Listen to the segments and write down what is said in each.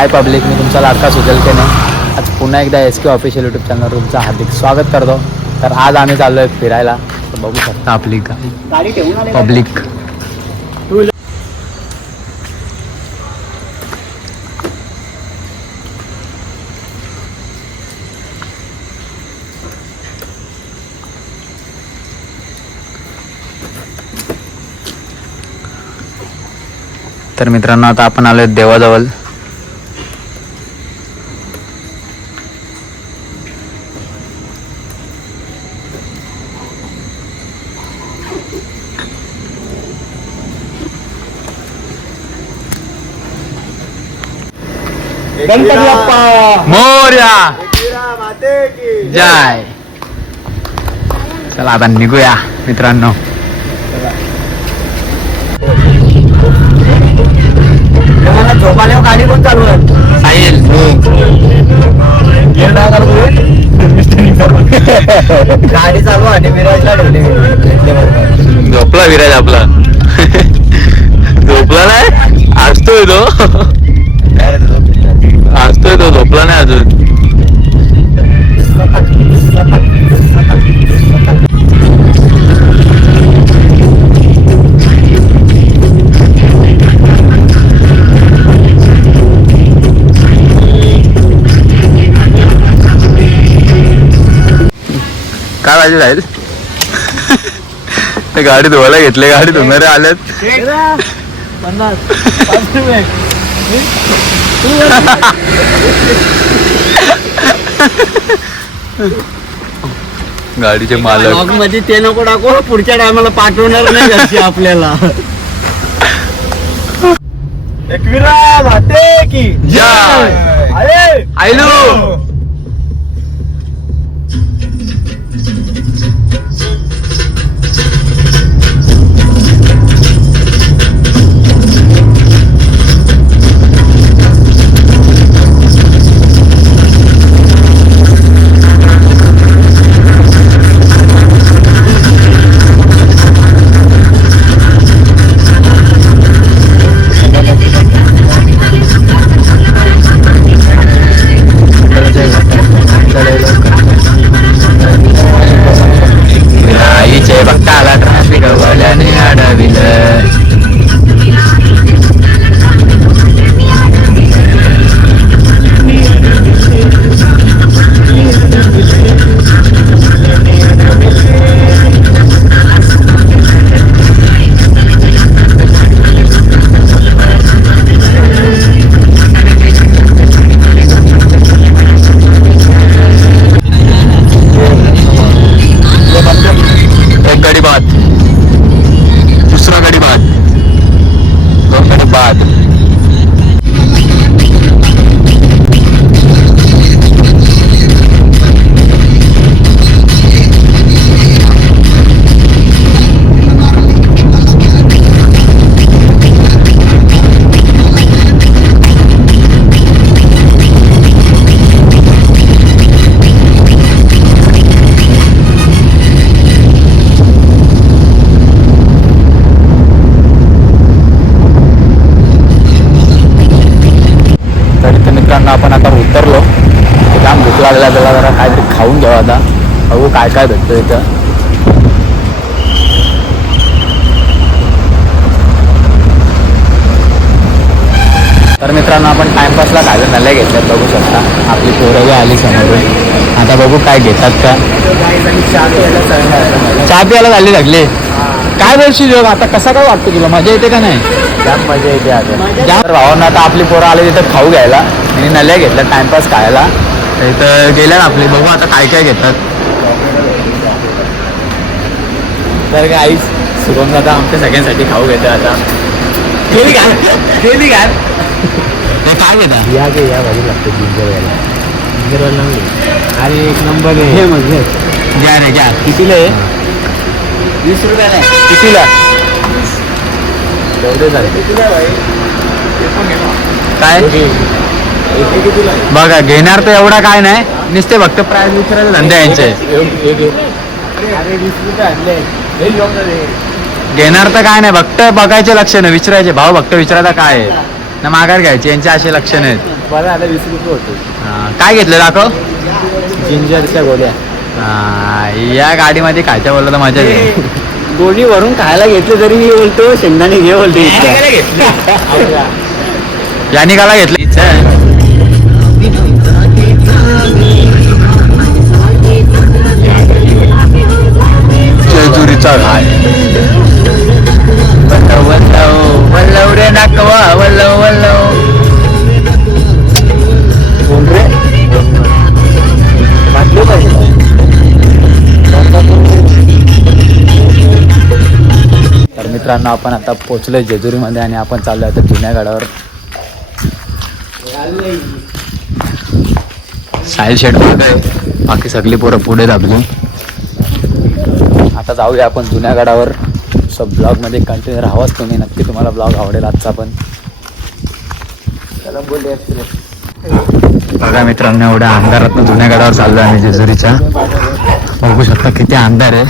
हाय public मी तुमचा लाडका सुजल के नाही आज पुन्हा एकदा एस के ऑफिशियल यूट्यूब चॅनलवर तुमचं हार्दिक स्वागत करतो. तर आज आम्ही चाललो आहे फिरायला. तर बघू शकता आपली गाडी आले पब्लिक तर मित्रांनो आता आपण आलोय देवाजवळ. गणपती बाप्पा मोर्या जय. चला आता निघूया मित्रांनो. मला झोपाल्यावर गाडी पण चालू आहे? साहिल गाडी चालू आणि विराजला ठेवली. झोपला विराज आपला. काय पाहिजे जाईल ते गाडी धुवायला घेतले गाडी धुणारे आल्यात गाडीचे मालक. मध्ये ते नको टाकू पुढच्या टायमाला पाठवणार नाही घरची आपल्याला. एकविरा माते की. जय. अरे आयलू. भूक लागला त्याला जरा काहीतरी खाऊन घ्यावं आता. बघू काय काय भेटतं इथं. तर मित्रांनो आपण टाइमपासला काय नल्या घेतल्यात बघू शकता. आपली पोरं बी आली समोरून. आता बघू काय घेतात का चहा प्यायला झाली लागली. काय बोलशील आता कसा काय वाटतं तुला? मजा येते का नाही? जाम मजा येते आता भावांना आता आपली पोरं आली तिथं खाऊ घ्यायला. आणि नल्या घेतल्या टाइमपास खायला. तर गेल्या आपली. बघू आता काय काय घेतात. तर काय आईच सुगम दादा आमच्या सगळ्यांसाठी खाऊ घेतो आता. गेली का? गेली का? ते काय घेता? या गे या भाजी लागते अरे एक नंबर आहे. हे मग घ्या रे घ्या. कितीला आहे? वीस रुपयाला आहे. कितीला? तेवढे झाले. काय? बघा घेणार तर एवढा काय नाही. नुसते फक्त प्राईज विचारायला धंदे यांचे. घेणार तर काय नाही फक्त बघायचे लक्ष नाही विचारायचे. भाव फक्त विचारायचा काय आहे? ना माघार घ्यायची यांचे असे लक्षण आहेत काय घेतलं दाखव. जिंजरच्या गोळ्या. या गाडीमध्ये खायच्या बोललं तर मजा येईल. दोन्ही वरून खायला घेतले तरी मी बोलतो शेंगदाणे घे बोलतो याने काला घेतली. चल. जेजुरीचा घाट वल्लव वल्लव वल्लव रे नाकवा वल्लव वल्लव. कोण रे? बाटली पाहिजे तर मित्रांनो आपण आता पोचलोय जेजुरीमध्ये आणि आपण चाललो आता जुन्या गडावर साहिल शेट मागे बाकी सगळी पोरं पुढे दाबली. आता जाऊया आपण जुन्या गडावर. सो ब्लॉगमध्ये कंटिन्यू राहावाच तुम्ही. नक्की तुम्हाला ब्लॉग आवडेल आजचा पण. त्याला बोलले बघा मित्रांनो एवढ्या अंधारात जुन्या गडावर चाललो आम्ही जेजुरीच्या. बघू शकता किती अंधार आहे.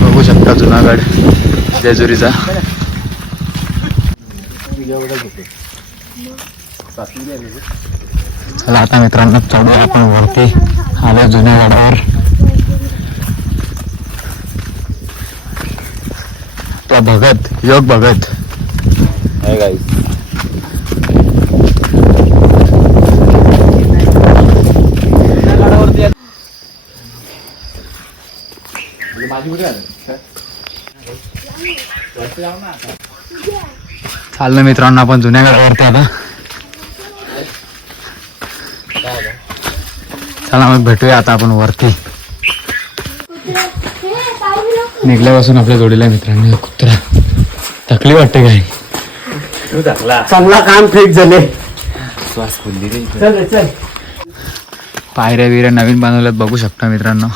बघू शकता जुनागड जेजुरीचा. चला आता मित्रांनो चढूया आपण वरती. आलो जुन्या गडावर त्या भगत योग भगत. आहे गाई चाललो मित्रांनो आपण जुन्या गडावरती आता. चला मग भेटूया आता आपण वरती. निघल्यापासून आपल्या जोडीला मित्रांनो कुत्रा. थकली वाटते काय? चांगला काम फेक झाले. श्वास खोलली रे चल रे, चल. पायऱ्या बिऱ्या नवीन बनवल्यात बघू शकता मित्रांनो.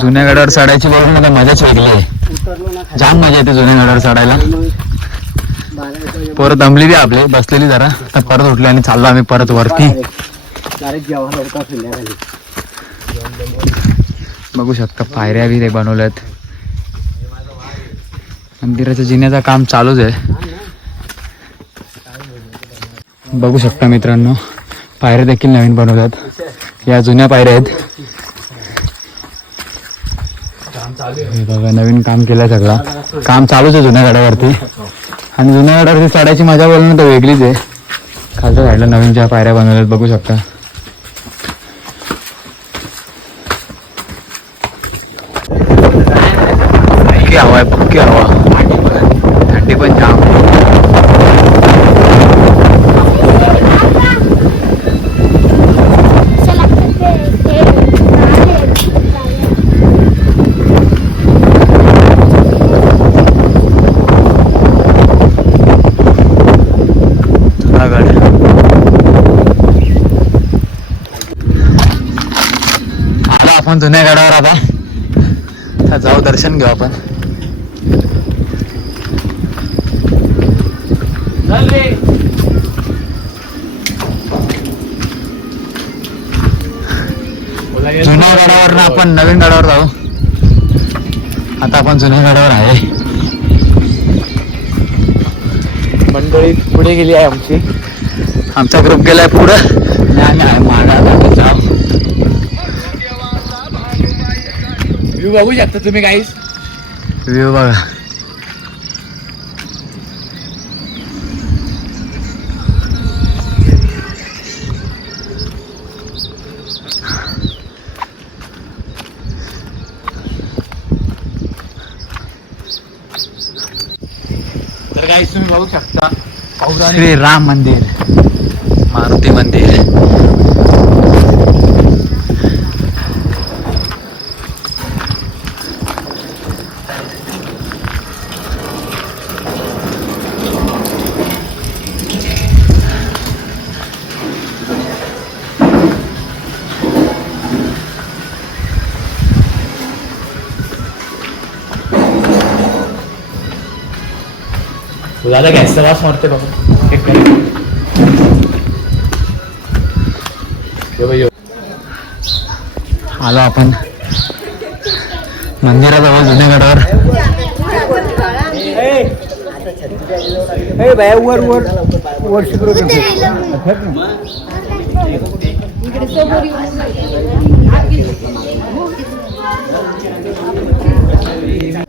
जुन्या गडावर चढायची बघून आता मजाच वेगळी आहे. जाम मजा येते जुन्या गडावर चढायला. परत दमली बी आपली बसलेली जरा. आता परत उठले आणि चाललो आम्ही परत वरती. बघू शकता पायऱ्या बिऱ्या बनवल्यात. मंदिराच्या जिन्याचं काम चालूच आहे. बघू शकता मित्रांनो पायऱ्या देखील नवीन बनवल्यात. या जुन्या पायऱ्या आहेत. बघा नवीन काम केलंय सगळं. काम चालूच आहे जुन्या गडावरती. आणि जुन्या गडावरती चढायची मजा बोलणं तर वेगळीच आहे. खालच्या साईडला नवीन ज्या पायऱ्या बनवल्यात बघू शकता पक्की हवा आहे पक्की हवा थंडी पण जाम जुनागड आलो आपण जुन्या गडावर आता. जाऊ दर्शन घेऊ आपण. जुन्या गडावर आपण नवीन गडावर जाऊ. आता आपण जुन्या गडावर आहे. मंडळी पुढे गेली आहे आमची. आमचा ग्रुप गेलाय पुढं. आणि आम्ही आहे मागा जाऊ. व्ह्यू बघू शकता तुम्ही काहीच व्ह्यू बघा. तर काहीच तुम्ही बघू शकता. श्री राम मंदिर. मारुती मंदिर. फुलाला गॅसचा वास मारते बाबा. काय आलो आपण. मंदिराजवळ जुन्या गडावर. वर वर. वर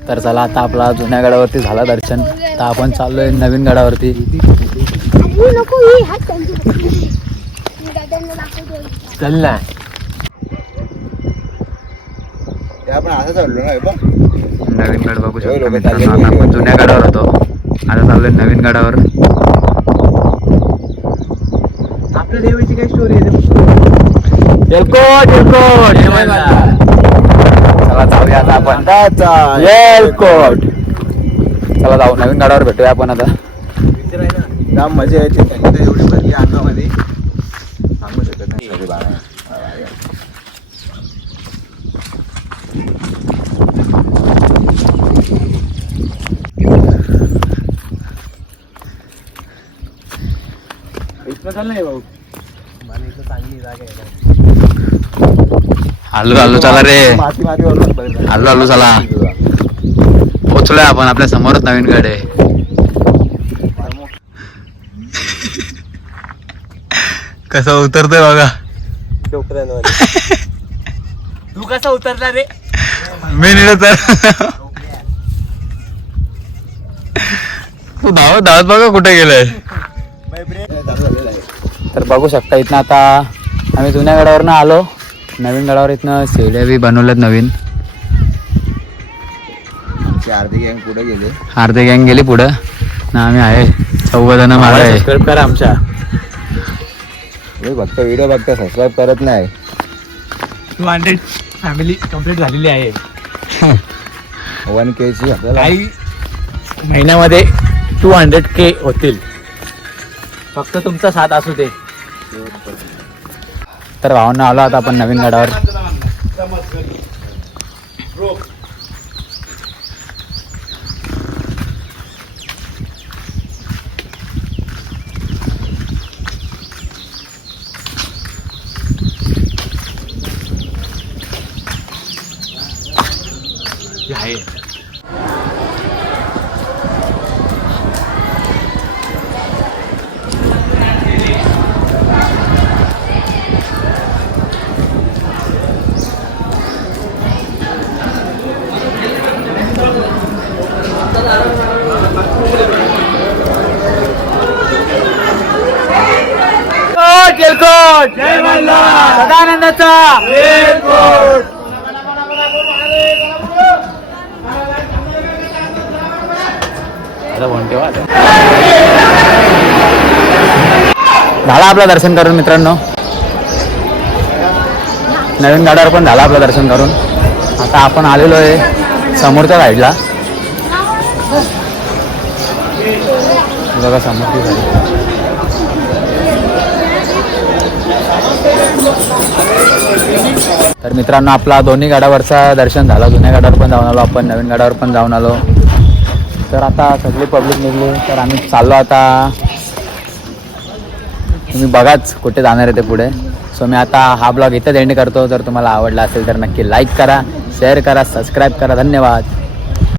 तर चला आता आपला जुन्या गडावरती झाला दर्शन. तर आपण चाललोय नवीन गडावरती. ही चल ना आपण असं चाललो ना हे बघ. नवीन गड बघू शकतो. मित्रांनो. आता आपण आहे. जुन्या गडावर होतो. आता चाललोय नवीन गडावर. आपल्या देवाची काय स्टोरी आहे चला जाऊया आता आपण. एलकोट चला जाऊ नवीन गडावर भेटूया आपण आता जाम मजा येते थंडी तर एवढी भरली अंगामध्ये सांगू शकत नाही सगळी बाळा इथं चाल नाही भाऊ मला इथं चांगली जागा आहे आलो आलो चला रे माती माती वरून आलो आलो चला पोचलोय आपण आपल्या समोरच नवीन गड आहे. कसं उतरतोय बघा. तू कसा उतरला रे? मी निघ तर तू धावत धावत बघा कुठे गेलाय. तर बघू शकता इथनं आता आम्ही जुन्या गडावरनं आलो. नवीन गडावर इथनं शेल्या बी बनवल्यात नवीन. अर्धी गँग पुढे गेले. अर्धे गँग गेली पुढं. ना आम्ही आहे. चौघ जण मारा आहे. सबस्क्राईब करा आमच्या. फक्त व्हिडिओ बघता सबस्क्राईब करत नाही. टू हंड्रेड फॅमिली कंप्लीट झालेली आहे. वन के ची आपल्याला. काही महिन्यामध्ये टू हंड्रेड के होतील. फक्त तुमचा साथ असू दे. तर भावांना आलो आता आपण नवीन गडावर. دي حقيقه الكود جاي والله سدان النتا للكود आहे सदानंदाचा झाला आपलं दर्शन करून मित्रांनो. नवीन गाड्यावर पण झाला आपलं दर्शन करून. आता आपण आलेलो आहे समोरच्या साईडला बघा समोरची साईड तर मित्रांनो आपला दोन्ही गाड्यावरचा दर्शन झाला. जुन्या गाड्यावर पण जाऊन आलो आपण नवीन गाड्यावर पण जाऊन आलो. तर आता सगळी पब्लिक निघली. तर आम्ही चाललो आता. तुम्ही बघाच कुठे जाणार आहे ते पुढे. सो मी आता हा ब्लॉग इथंच एंड करतो. जर तुम्हाला आवडला असेल तर नक्की लाईक करा शेअर करा सबस्क्राईब करा. धन्यवाद.